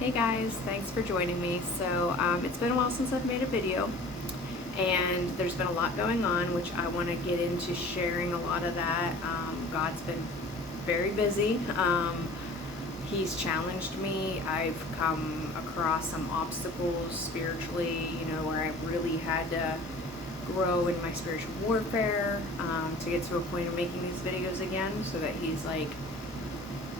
Hey guys, thanks for joining me. So it's been a while since I've made a video, and there's been a lot going on, which I want to get into sharing a lot of that. God's been very busy. He's challenged me. I've come across some obstacles spiritually, where I've really had to grow in my spiritual warfare to get to a point of making these videos again, so that He's like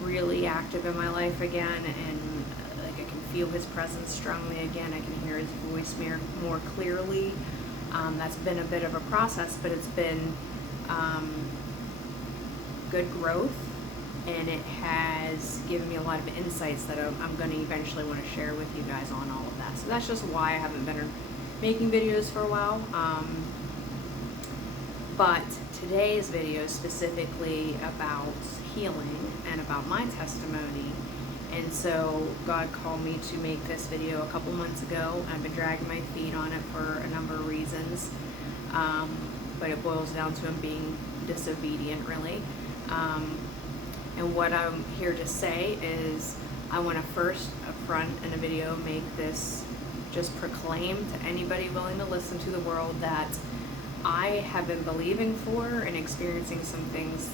really active in my life again, and I can feel His presence strongly again. I can hear His voice more clearly. That's been a bit of a process, but it's been good growth, and it has given me a lot of insights that I'm going to eventually want to share with you guys on all of that. So that's just why I haven't been making videos for a while. But today's video is specifically about healing and about my testimony. And so God called me to make this video a couple months ago. I've been dragging my feet on it for a number of reasons. But it boils down to Him being disobedient, really. And what I'm here to say is I want to first, up front in a video, make this just proclaim to anybody willing to listen to the world that I have been believing for and experiencing some things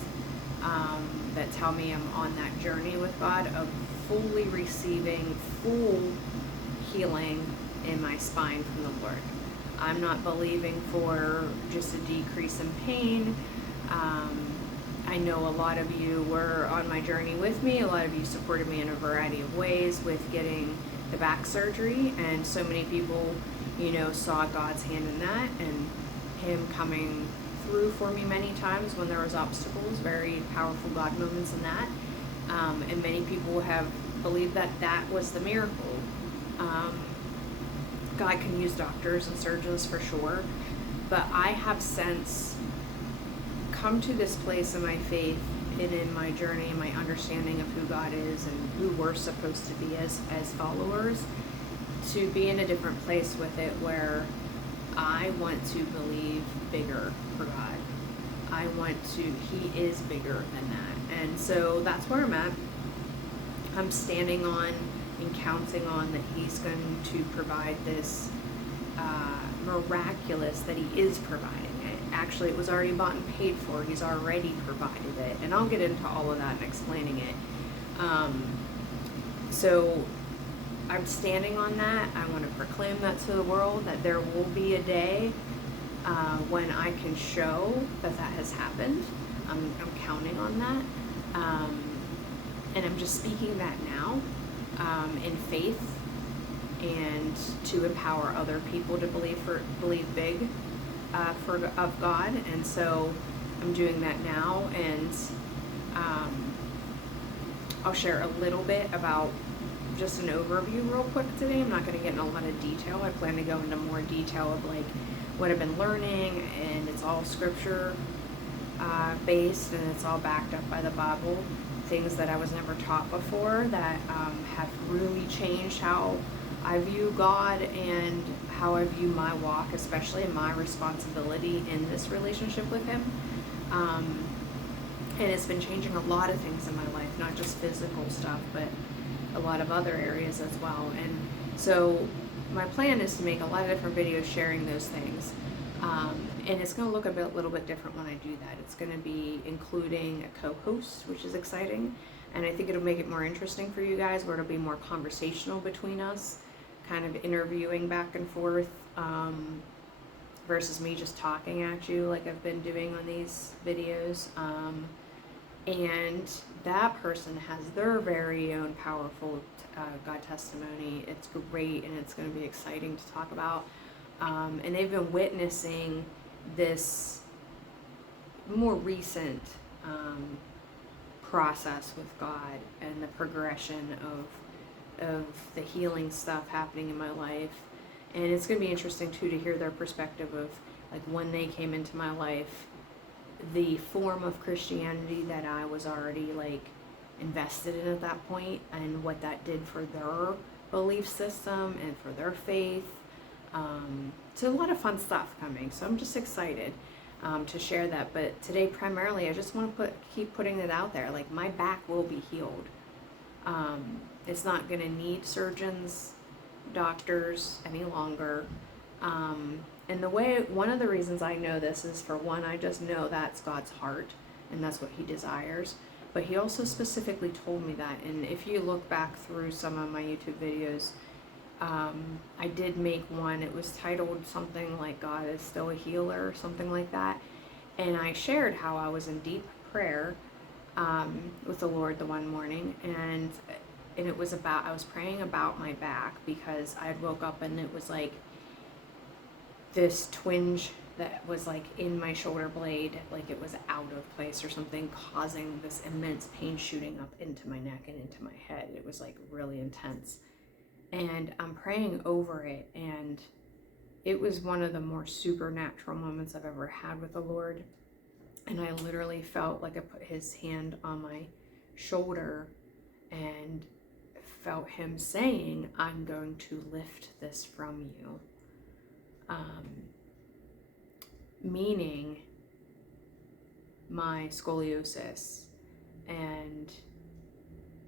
that tell me I'm on that journey with God of fully receiving full healing in my spine from the Lord. I'm not believing for just a decrease in pain. I know a lot of you were on my journey with me. A lot of you supported me in a variety of ways with getting the back surgery, and so many people, saw God's hand in that and Him coming through for me many times when there was obstacles, very powerful God moments in that. And many people have believed that that was the miracle. God can use doctors and surgeons for sure, but I have since come to this place in my faith and in my journey and my understanding of who God is and who we're supposed to be as followers, to be in a different place with it where I want to believe bigger for God. He is bigger than that. And so that's where I'm at. I'm standing on and counting on that He's going to provide this miraculous that He is providing it. Actually, it was already bought and paid for. He's already provided it. And I'll get into all of that and explaining it. So I'm standing on that. I want to proclaim that to the world, that there will be a day when I can show that has happened. I'm counting on that. And I'm just speaking that now in faith, and to empower other people to believe big of God. And so I'm doing that now, and I'll share a little bit about just an overview real quick today. I'm not going to get in a lot of detail. I plan to go into more detail of like what I've been learning, and it's all scripture based, and it's all backed up by the Bible. Things that I was never taught before that have really changed how I view God and how I view my walk, especially my responsibility in this relationship with Him. And it's been changing a lot of things in my life, not just physical stuff, but a lot of other areas as well. And so my plan is to make a lot of different videos sharing those things. And it's going to look a little bit different when I do that. It's going to be including a co-host, which is exciting. And I think it'll make it more interesting for you guys, where it'll be more conversational between us, kind of interviewing back and forth, versus me just talking at you like I've been doing on these videos. And that person has their very own powerful God testimony. It's great, and it's going to be exciting to talk about. And they've been witnessing this more recent process with God and the progression of the healing stuff happening in my life. And it's going to be interesting too to hear their perspective of like when they came into my life, the form of Christianity that I was already like invested in at that point, and what that did for their belief system and for their faith. So a lot of fun stuff coming. So I'm just excited to share that. But today, primarily, I just want to keep putting it out there. Like, my back will be healed. It's not going to need surgeons, doctors any longer. And one of the reasons I know this is, for one, I just know that's God's heart and that's what he desires. But he also specifically told me that. And if you look back through some of my YouTube videos, I did make one. It was titled something like "God is Still a Healer" or something like that. And I shared how I was in deep prayer with the Lord the one morning, and it was I was praying about my back, because I had woke up and it was like this twinge that was like in my shoulder blade, like it was out of place or something, causing this immense pain shooting up into my neck and into my head. It was like really intense. And I'm praying over it, and it was one of the more supernatural moments I've ever had with the Lord. And I literally felt like I put his hand on my shoulder and felt him saying, "I'm going to lift this from you." Meaning my scoliosis. And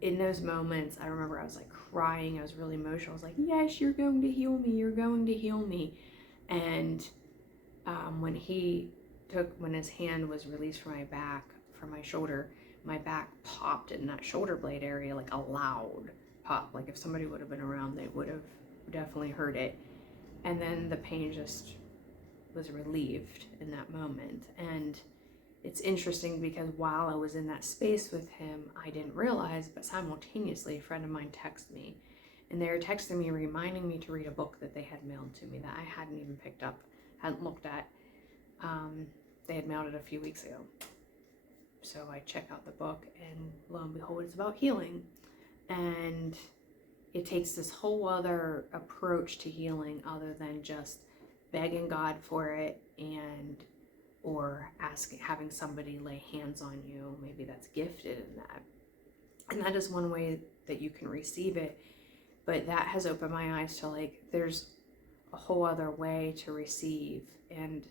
in those moments, I remember I was like crying. I was really emotional. I was like, "Yes, you're going to heal me. You're going to heal me." And when his hand was released from my back, from my shoulder, my back popped in that shoulder blade area, like a loud pop. Like if somebody would have been around, they would have definitely heard it. And then the pain just was relieved in that moment. And it's interesting because while I was in that space with him, I didn't realize, but simultaneously a friend of mine texted me, and they were texting me reminding me to read a book that they had mailed to me that I hadn't even picked up, hadn't looked at. They had mailed it a few weeks ago. So I check out the book, and lo and behold, it's about healing. And it takes this whole other approach to healing, other than just begging God for it or having somebody lay hands on you. Maybe that's gifted in that. And that is one way that you can receive it. But that has opened my eyes to, like, there's a whole other way to receive. And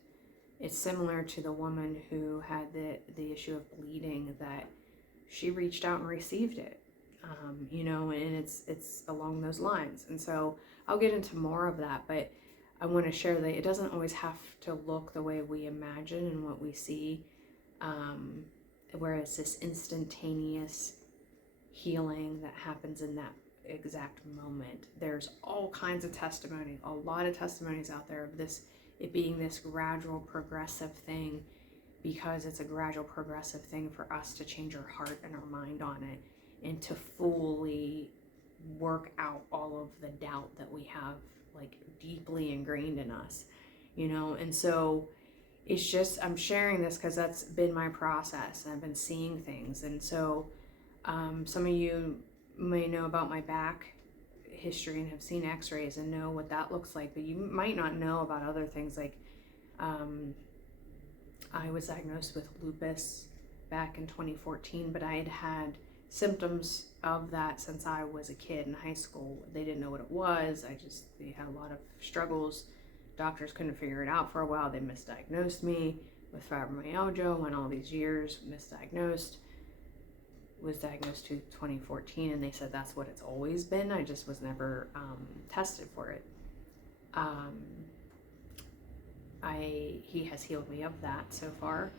it's similar to the woman who had the issue of bleeding, that she reached out and received it. And it's along those lines. And so I'll get into more of that, but I want to share that it doesn't always have to look the way we imagine and what we see, where it's this instantaneous healing that happens in that exact moment. There's all kinds of testimony, a lot of testimonies out there of this, it being this gradual progressive thing, because it's a gradual progressive thing for us to change our heart and our mind on it, and to fully work out all of the doubt that we have, like, deeply ingrained in us, and so it's just, I'm sharing this because that's been my process, and I've been seeing things. And so some of you may know about my back history and have seen x-rays and know what that looks like, but you might not know about other things. Like I was diagnosed with lupus back in 2014, but I had had symptoms of that since I was a kid in high school. They didn't know what it was. They had a lot of struggles. Doctors couldn't figure it out for a while. They misdiagnosed me with fibromyalgia. Went all these years, misdiagnosed. Was diagnosed to 2014, and they said that's what it's always been. I just was never tested for it. He has healed me of that so far,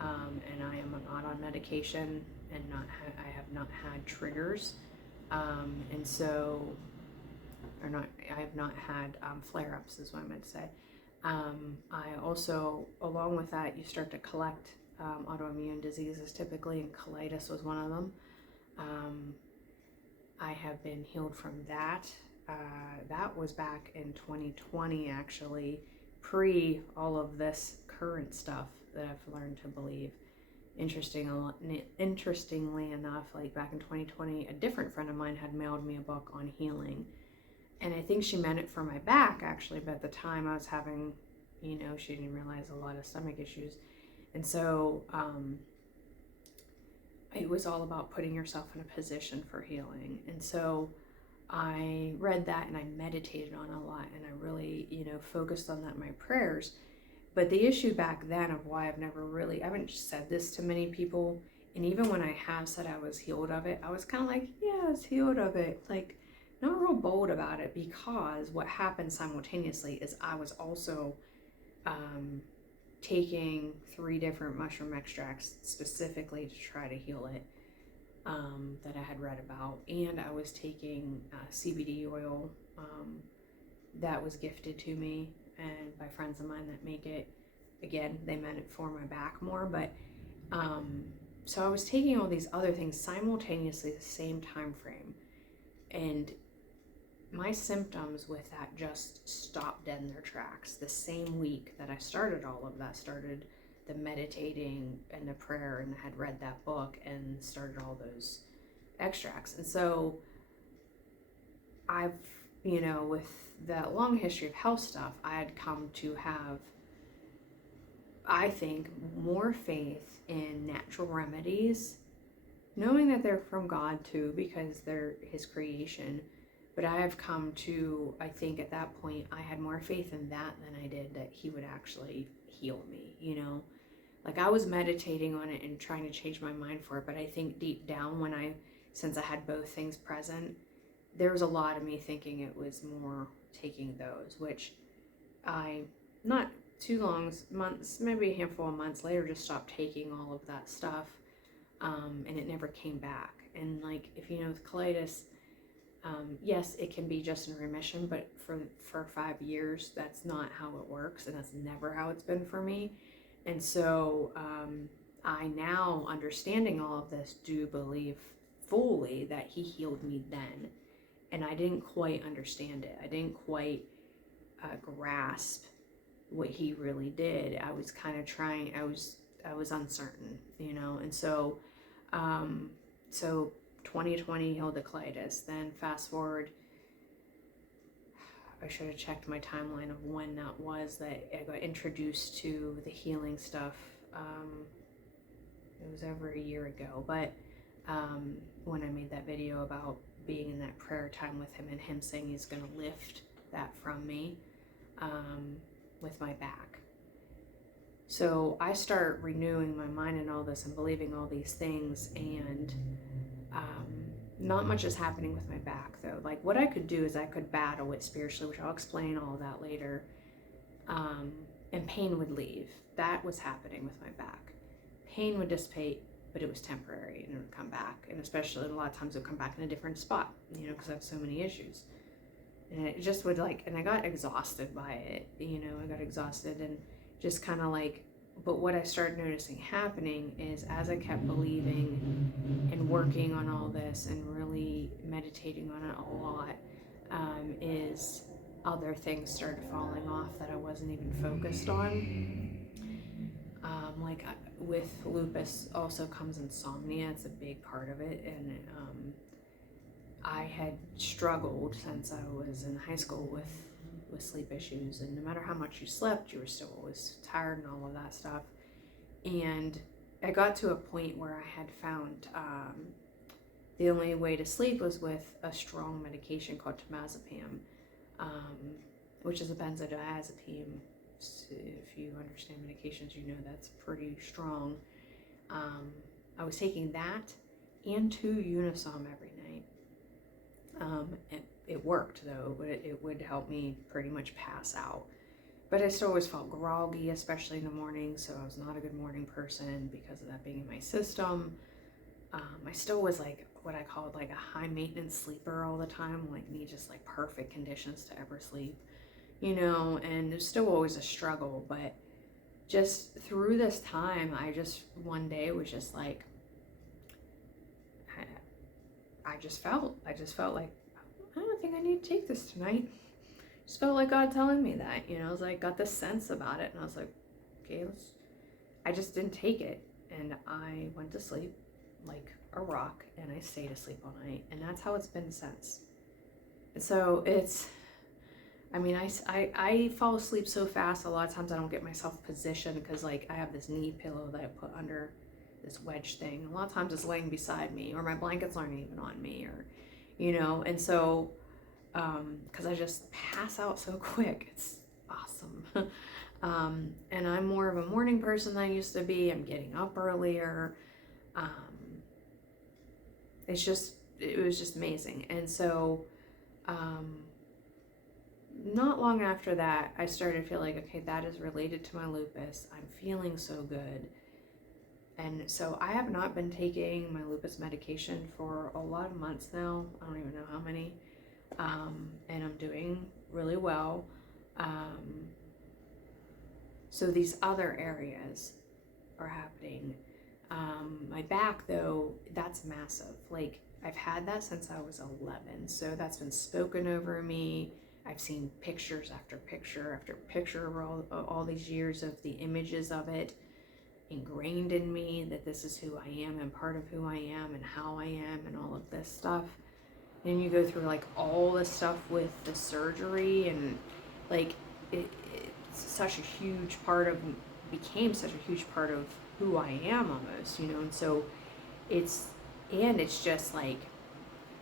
and I am not on medication, and I have not had triggers, and so, I have not had flare-ups, is what I meant to say. I also, along with that, you start to collect autoimmune diseases typically, and colitis was one of them. I have been healed from that. That was back in 2020, actually, pre all of this current stuff that I've learned to believe. Interestingly enough, like back in 2020, a different friend of mine had mailed me a book on healing. And I think she meant it for my back, actually, but at the time I was having, she didn't realize a lot of stomach issues. And so it was all about putting yourself in a position for healing. And so I read that and I meditated on it a lot, and I really, focused on that in my prayers. But the issue back then of why I haven't said this to many people, And even when I have said I was healed of it, I was kind of like, yeah, I was healed of it. Like, not real bold about it, because what happened simultaneously is I was also taking 3 different mushroom extracts specifically to try to heal it, that I had read about. And I was taking CBD oil that was gifted to me and by friends of mine that make it. Again, they meant it for my back more, but so I was taking all these other things simultaneously the same time frame, and my symptoms with that just stopped dead in their tracks. The same week that I started all of that, started the meditating and the prayer, and had read that book and started all those extracts. And so I've, with that long history of health stuff, I had come to have, I think, more faith in natural remedies, knowing that they're from God too, because they're His creation. But I have come to, I think at that point, I had more faith in that than I did that He would actually heal me, Like, I was meditating on it and trying to change my mind for it, but I think deep down since I had both things present, there was a lot of me thinking it was more taking those, which I, not too long, months, maybe a handful of months later, just stopped taking all of that stuff, and it never came back. And like, if you know, with colitis, yes, it can be just in remission, but for 5 years, that's not how it works, and that's never how it's been for me. And so I now, understanding all of this, do believe fully that He healed me then, and I didn't quite understand it. I didn't quite grasp what He really did. I was kind of trying. I was uncertain, and so so 2020 healed the colitis. Then fast forward, I should have checked my timeline of when that was that I got introduced to the healing stuff. It was over a year ago, but when I made that video about being in that prayer time with Him, and Him saying He's going to lift that from me with my back. So I start renewing my mind and all this and believing all these things, and not much is happening with my back though. Like, what I could do is I could battle it spiritually, which I'll explain all of that later, and pain would leave. That was happening with my back. Pain would dissipate, but it was temporary, and it would come back, and especially a lot of times it would come back in a different spot, because I have so many issues. And it just would and I got exhausted by it, I got exhausted and just kind of like, but what I started noticing happening is, as I kept believing and working on all this and really meditating on it a lot, is other things started falling off that I wasn't even focused on. With lupus also comes insomnia. It's a big part of it, and I had struggled since I was in high school with sleep issues, and no matter how much you slept, you were still always tired and all of that stuff. And I got to a point where I had found the only way to sleep was with a strong medication called temazepam, which is a benzodiazepine. If you understand medications, you know that's pretty strong. I was taking that and 2 Unisom every night. It worked though, but it would help me pretty much pass out. But I still always felt groggy, especially in the morning, so I was not a good morning person because of that being in my system. I still was like what I called like a high maintenance sleeper all the time, like need just like perfect conditions to ever sleep, and there's still always a struggle. But just through this time, I just one day was just like, I just felt like, I don't think I need to take this tonight. Just felt like God telling me that, I was like, got this sense about it, and I was like, okay, I just didn't take it, and I went to sleep like a rock, and I stayed asleep all night, and that's how it's been since. And so I fall asleep so fast, a lot of times I don't get myself positioned, because like I have this knee pillow that I put under this wedge thing. A lot of times it's laying beside me, or my blankets aren't even on me, or and so because I just pass out so quick. It's awesome. And I'm more of a morning person than I used to be. I'm getting up earlier. It was just amazing. And so, not long after that, I started to feel like, okay, that is related to my lupus. I'm feeling so good. And so I have not been taking my lupus medication for a lot of months now. I don't even know how many. And I'm doing really well. So these other areas are happening. My back, though, that's massive. Like, I've had that since I was 11. So that's been spoken over me. I've seen pictures after picture after picture of all these years of the images of it ingrained in me, that this is who I am and part of who I am and how I am and all of this stuff. And you go through like all this stuff with the surgery, and like it's such a huge part of, became such a huge part of who I am almost, you know. And so it's just like,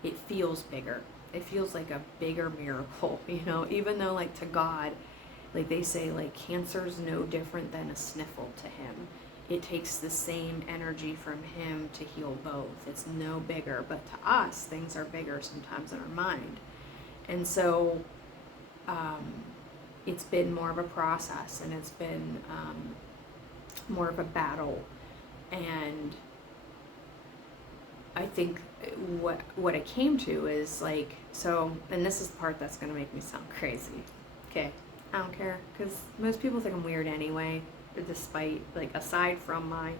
it feels bigger. It feels like a bigger miracle, you know, even though like to God, like they say, like cancer's no different than a sniffle to him. It takes the same energy from him to heal both. It's no bigger, but to us, things are bigger sometimes in our mind. And so it's been more of a process, and it's been more of a battle. And I think what I came to is like, so, and this is the part that's going to make me sound crazy. Okay, I don't care, because most people think I'm weird anyway, despite, like, aside from my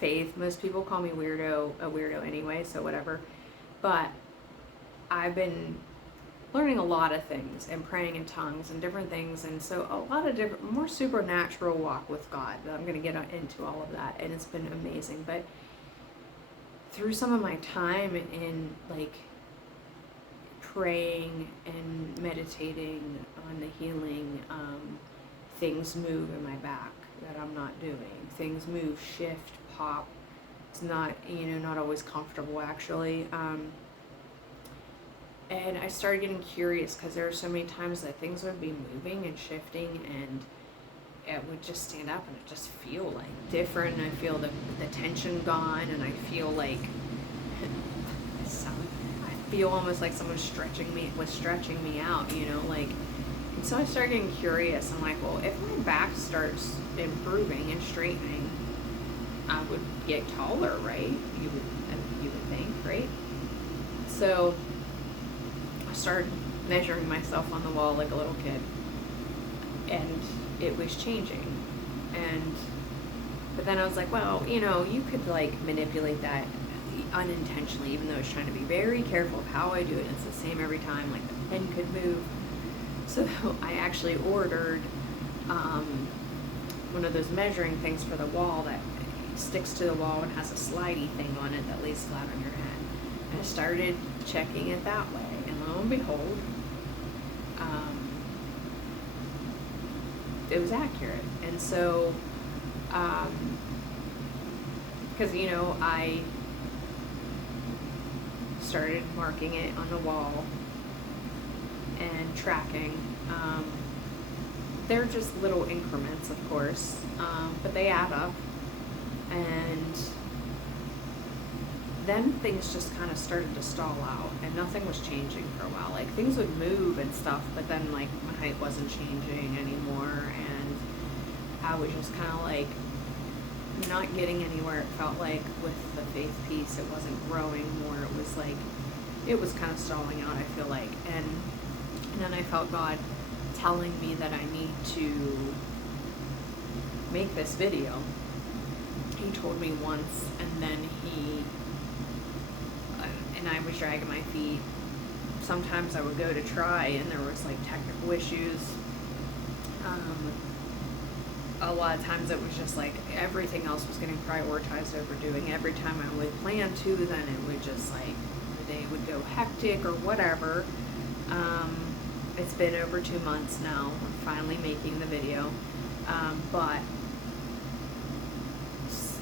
faith, most people call me a weirdo anyway, so whatever. But I've been learning a lot of things and praying in tongues and different things, and so a lot of different, more supernatural walk with God. I'm going to get into all of that, and it's been amazing. But through some of my time in like praying and meditating on the healing, things move in my back that I'm not doing. Things move, shift, pop. It's not, you know, not always comfortable actually. And I started getting curious, because there were so many times that things would be moving and shifting, and it would just stand up and it just feel like different, and I feel the tension gone, and I feel like I feel almost like someone stretching me out, you know, like. And so I started getting curious. I'm like, well, if my back starts improving and straightening, I would get taller, right? You would think, right? So I started measuring myself on the wall like a little kid, and it was changing. But then I was like, well, you know, you could like manipulate that unintentionally, even though I was trying to be very careful of how I do it. It's the same every time, like the pen could move. So I actually ordered one of those measuring things for the wall that sticks to the wall and has a slidey thing on it that lays flat on your head. And I started checking it that way, and lo and behold, it was accurate. And so, because, you know, I started marking it on the wall and tracking. They're just little increments, of course, but they add up. And then things just kind of started to stall out, and nothing was changing for a while. Like, things would move and stuff, but then like my height wasn't changing anymore, and I was just kind of like not getting anywhere. It felt like with the faith piece, it wasn't growing more. It was like, it was kind of stalling out, I feel like. And then I felt God telling me that I need to make this video. He told me once, and then and I was dragging my feet. Sometimes I would go to try, and there was like technical issues. A lot of times it was just like everything else was getting prioritized over doing. Every time I would plan to, then it would just like, the day would go hectic or whatever. It's been over 2 months now. I'm finally making the video. But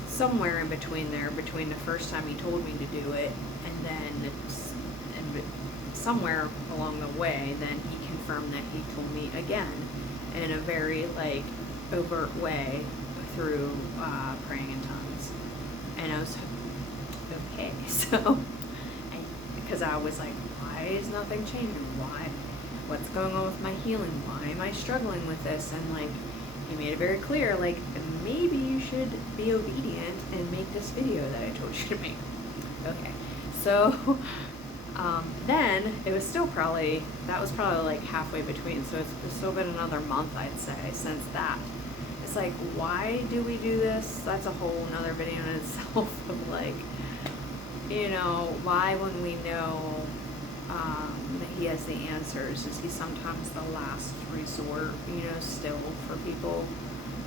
somewhere in between there, between the first time he told me to do it, and then somewhere along the way, then he confirmed that he told me again in a very like overt way through praying in tongues. And I was okay. So, because I was like, why is nothing changing? What's going on with my healing? Why am I struggling with this? And like, he made it very clear, like, maybe you should be obedient and make this video that I told you to make. Okay, so then it was still probably, that was probably like halfway between, so it's still been another month, I'd say, since that. It's like, why do we do this? That's a whole nother video in itself of like, you know, why when we know that he has the answers, is he sometimes the last resort, you know, still for people.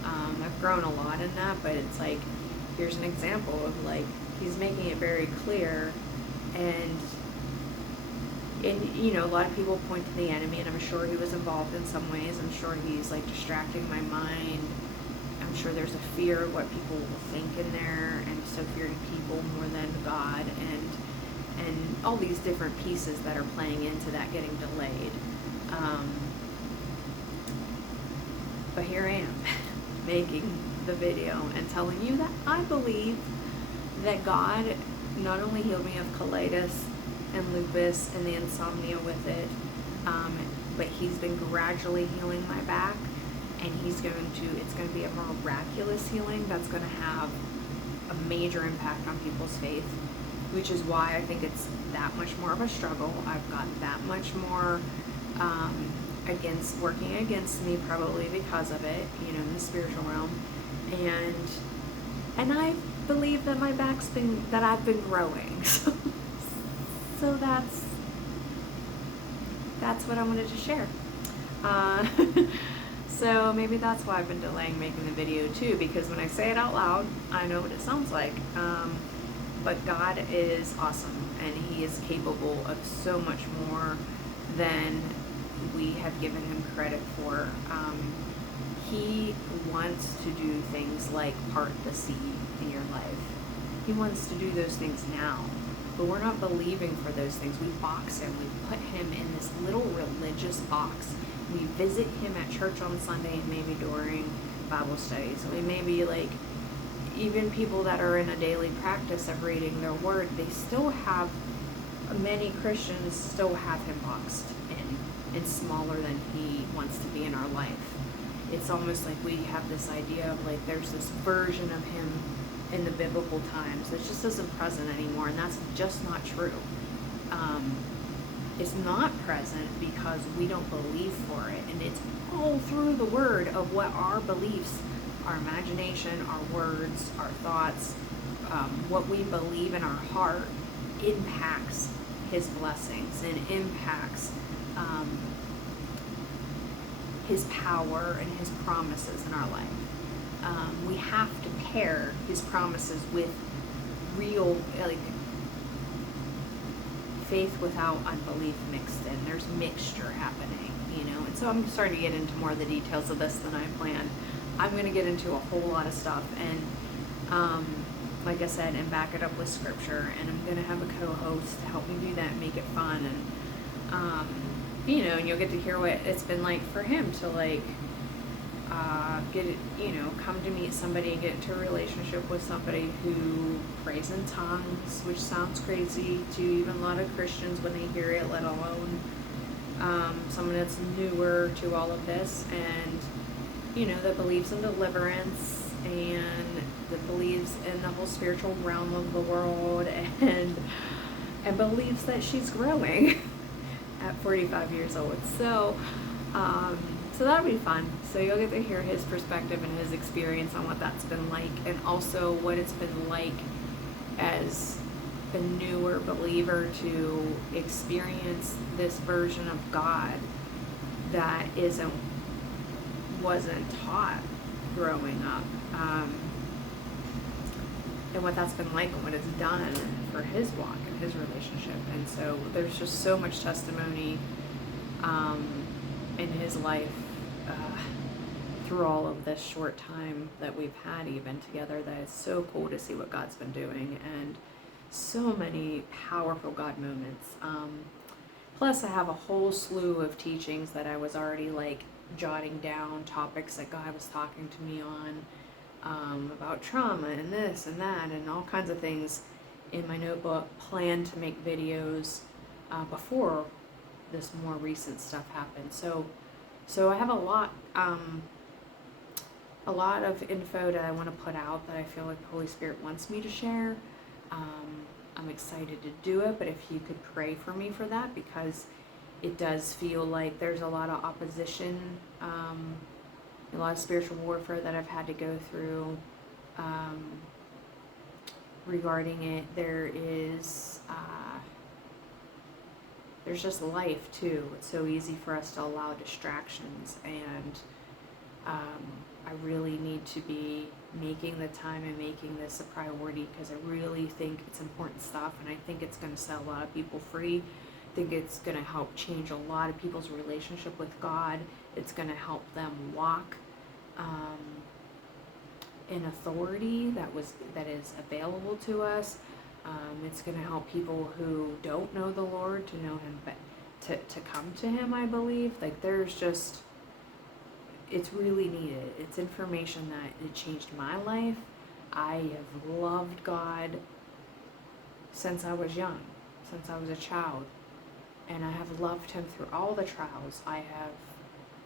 I've grown a lot in that, but it's like, here's an example of like, he's making it very clear, and you know, a lot of people point to the enemy, and I'm sure he was involved in some ways. I'm sure he's like distracting my mind. I'm sure there's a fear of what people will think in there, and so fearing people more than God, and all these different pieces that are playing into that getting delayed. But here I am making the video and telling you that I believe that God not only healed me of colitis and lupus and the insomnia with it, but he's been gradually healing my back, and it's going to be a miraculous healing that's going to have a major impact on people's faith, which is why I think it's that much more of a struggle. I've got that much more working against me, probably because of it, you know, in the spiritual realm, and I believe that I've been growing. So that's what I wanted to share. So maybe that's why I've been delaying making the video too, because when I say it out loud, I know what it sounds like. But God is awesome, and he is capable of so much more than we have given him credit for. He wants to do things like part the sea in your life. He wants to do those things now, but we're not believing for those things. We box him. We put him in this little religious box. We visit him at church on Sunday and maybe during Bible studies. We may be like, even people that are in a daily practice of reading their word, many Christians still have him boxed in and smaller than he wants to be in our life. It's almost like we have this idea of like, there's this version of him in the biblical times that just isn't present anymore, and that's just not true. It's not present because we don't believe for it, and it's all through the word of what our beliefs, our imagination, our words, our thoughts, what we believe in our heart impacts his blessings and impacts his power and his promises in our life. We have to pair his promises with real, like, faith without unbelief mixed in. There's mixture happening, you know. And so I'm starting to get into more of the details of this than I planned. I'm going to get into a whole lot of stuff, and like I said, and back it up with scripture. And I'm going to have a co-host to help me do that and make it fun. And you know, and you'll get to hear what it's been like for him to like get it, you know, come to meet somebody and get into a relationship with somebody who prays in tongues, which sounds crazy to even a lot of Christians when they hear it, let alone someone that's newer to all of this, and you know, that believes in deliverance and that believes in the whole spiritual realm of the world, and believes that she's growing at 45 years old. So so that'll be fun. So you'll get to hear his perspective and his experience on what that's been like, and also what it's been like as a newer believer to experience this version of God that wasn't taught growing up, and what that's been like and what it's done for his walk and his relationship. And so there's just so much testimony in his life through all of this short time that we've had even together, that it's so cool to see what God's been doing, and so many powerful God moments. Plus I have a whole slew of teachings that I was already like jotting down, topics that God was talking to me about trauma and this and that and all kinds of things in my notebook. Plan to make videos before this more recent stuff happened. So I have a lot of info that I want to put out that I feel like the Holy Spirit wants me to share. I'm excited to do it, but if you could pray for me for that, because it does feel like there's a lot of opposition, a lot of spiritual warfare that I've had to go through regarding it. There's just life too. It's so easy for us to allow distractions, and I really need to be making the time and making this a priority, because I really think it's important stuff, and I think it's going to set a lot of people free. I think it's going to help change a lot of people's relationship with God. It's going to help them walk in authority that is available to us. It's going to help people who don't know the Lord to know Him, but to come to Him, I believe. Like, it's really needed. It's information that it changed my life. I have loved God since I was young, since I was a child, and I have loved Him through all the trials.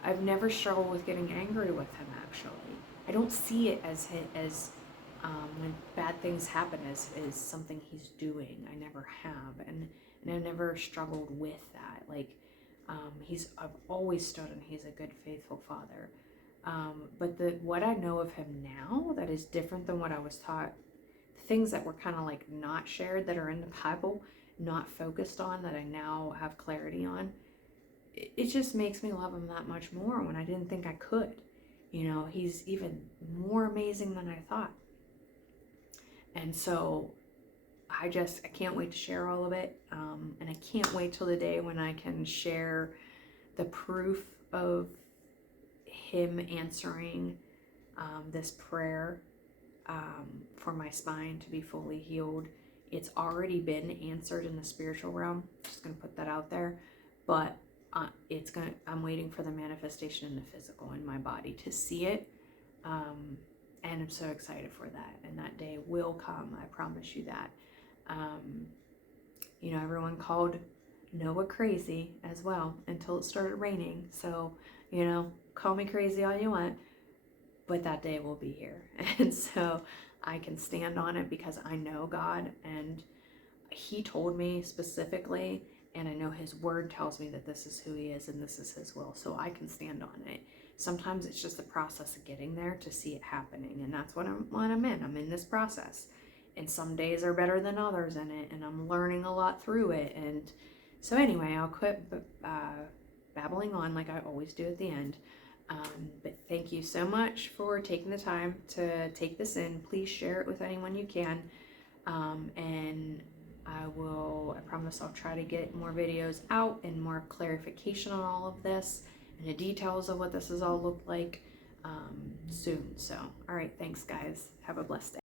I've never struggled with getting angry with Him, actually. I don't see it as when bad things happen as something He's doing. I never have, and I've never struggled with that. Like, I've always stood, and He's a good, faithful Father. But what I know of Him now that is different than what I was taught, things that were kind of like not shared, that are in the Bible, not focused on, that I now have clarity on, it just makes me love Him that much more when I didn't think I could. You know, He's even more amazing than I thought. And so I can't wait to share all of it. And I can't wait till the day when I can share the proof of Him answering this prayer for my spine to be fully healed. It's already been answered in the spiritual realm. Just going to put that out there. But I'm waiting for the manifestation in the physical, in my body, to see it. And I'm so excited for that. And that day will come. I promise you that. You know, everyone called Noah crazy as well until it started raining. So, you know, call me crazy all you want, but that day will be here. And so I can stand on it because I know God, and He told me specifically, and I know His word tells me that this is who He is and this is His will. So I can stand on it. Sometimes it's just the process of getting there to see it happening. And that's what I'm in. I'm in this process. And some days are better than others in it. And I'm learning a lot through it. And so anyway, I'll quit babbling on like I always do at the end. But thank you so much for taking the time to take this in. Please share it with anyone you can. And I promise I'll try to get more videos out and more clarification on all of this and the details of what this has all looked like soon. So, all right, thanks guys. Have a blessed day.